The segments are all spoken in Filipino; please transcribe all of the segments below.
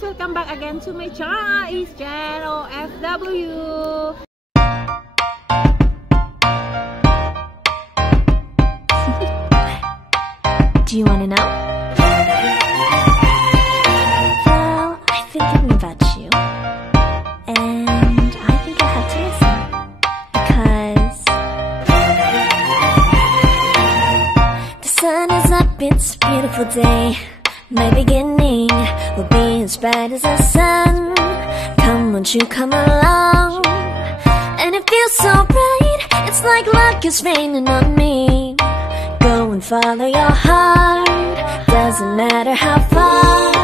guys! Welcome back again to my channel, FW. Do you want to know? Well, I've been thinking about you, and I think I'll have to listen, because the sun is up, it's a beautiful day. My beginning will be as bright as the sun. Come, won't you come along? And it feels so bright, it's like luck is raining on me. Go and follow your heart, doesn't matter how far.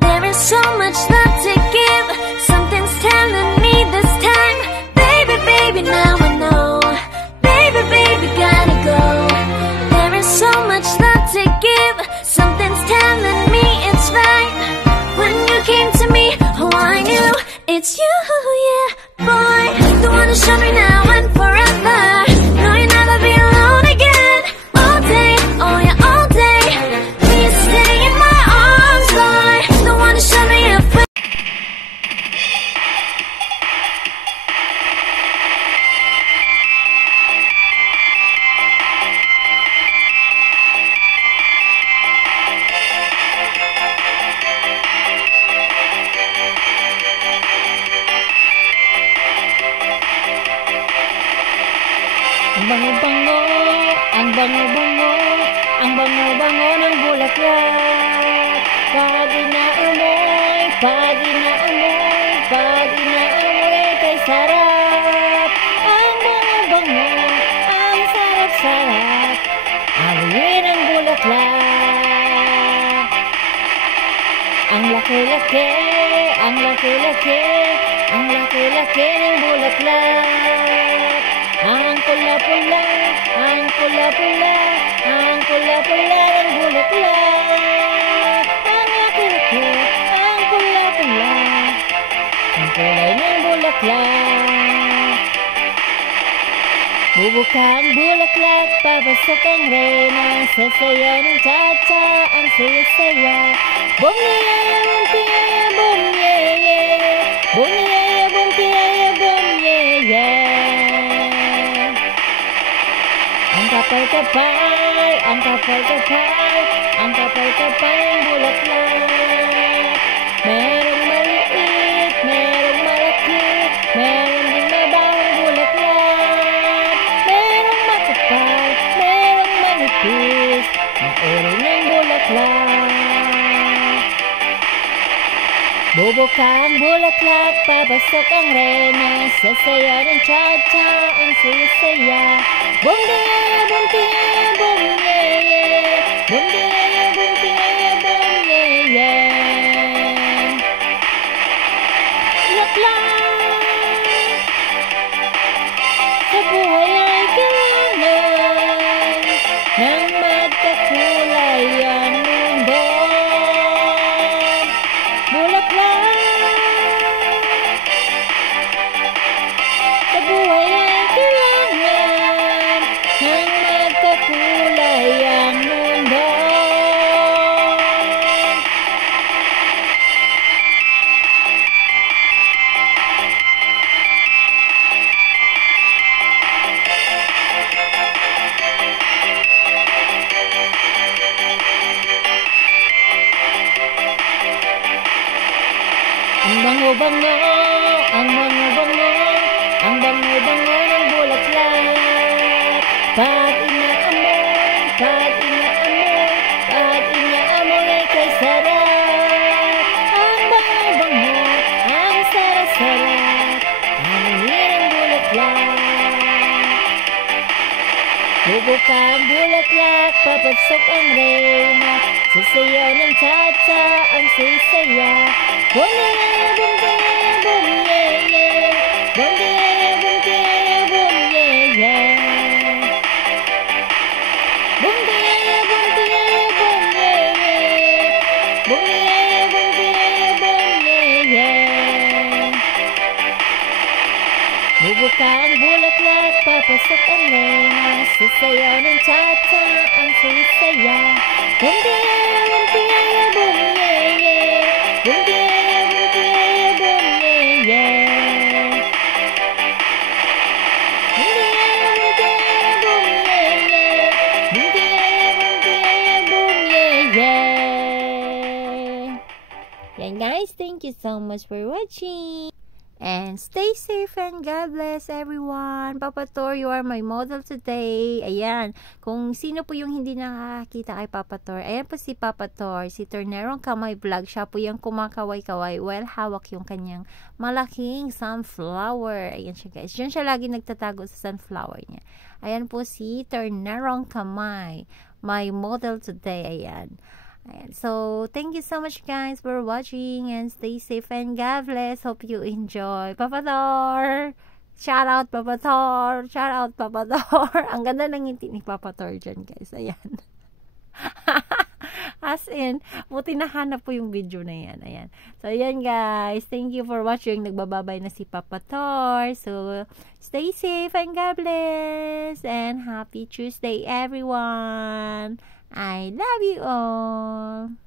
There is so much love to give, something's telling me this time. Baby, baby, now I know. Baby, baby, gotta go. There is so much love to give, something's telling me it's right. When you came to me, oh I knew it's you, yeah. Boy, the one who showed me now and forever. No, you'll never be alone again. All day, oh yeah, all day. Please stay in my arms, boy. The one who showed me a way. Ang bango-bango, ang bango-bango, ang bango-bango ng bulaklak. Pag inaamoy, pag inaamoy, pag inaamoy, kay sarap. Ang bango-bango, ang sarap-sarap, amoy ng bulaklak. Ang laki-laki, ang laki-laki, ang laki-laki ng bulaklak. Ang pula-pula, ang pula-pula, ang pula-pula ng bulaklak. Ang laki-laki, ang pula-pula, ang kulay ng bulaklak. Bubuka ang bulaklak, papasok ang reyna, sasayaw ng cha-cha, ang saya-saya. Bum-yaya, bum-tiyaya, bum-yeye, bum-yaya, bum-tiyaya, bum-yeye. Ang kapal-kapal, ang kapal-kapal, ang kapal-kapal ng bulaklak. Merong maliit, merong malaki, meron din mabawang bulaklak. Merong makapal, merong manipis, na uri ng bulaklak. Bubuka ang bulaklak, papasok ang reyna, sasayaw ng cha-cha, ang saya-saya. Bum-diyaya, bum-tiyaya, bum-yeye, bum-diyaya, bum-tiyaya, bum-yeye. Bulaklak, sa buhay ay kailangan ng magkakulay ang mundo. Bulaklak, sa buhay ay kailangan ng magkakulay ang mundo. Ang bango-bango, ang bango-bango, ang bango-bango ng bulaklak. Pag inaamoy, pag inaamoy, pag inaamoy, kay sarap. Ang bango-bango, ang sarap-sarap, amoy ng bulaklak. Bubuka ang bulaklak, papasok ang reyna, sasayaw ng cha-cha, ang saya-saya. Bum-yaya, bum-tiyaya, bum-yeye, bum-diyaya, bum-tiyaya, bum-yeye. Bum-diyaya, bum-tiyaya, bum-yeye, bum-diyaya, bum-tiyaya, bum-yeye. Bubuka ang bulaklak, papasok ang reyna, sasayaw ng cha-cha, ang saya-saya. Bum-diyaya, bum-tiyaya, bum-yeye, bum-diyaya, Yan guys, thank you so much for watching. And stay safe and God bless everyone. Papa Tor, you are my model today. Ayan, kung sino po yung hindi nakakita kay Papa Tor, ayan po si Papa Tor, si Tornerong Kamay Vlog. Siya po yung kumakaway-kaway while hawak yung kanyang malaking sunflower. Ayan siya guys. Diyan siya lagi nagtatago sa sunflower niya. Ayan po si Tornerong Kamay, my model today. Ayan. So, thank you so much guys for watching and stay safe and God bless. Hope you enjoy. Papa Tor! Shout out Papa Tor! Shout out Papa Tor! Ang ganda ng ngiti ni Papa Tor dyan guys. Ayan. As in, buti nahanap po yung video na yan. Ayan. So, ayan guys. Thank you for watching. Nagbababay na si Papa Tor. So, stay safe and God bless. And happy Tuesday everyone. I love you all.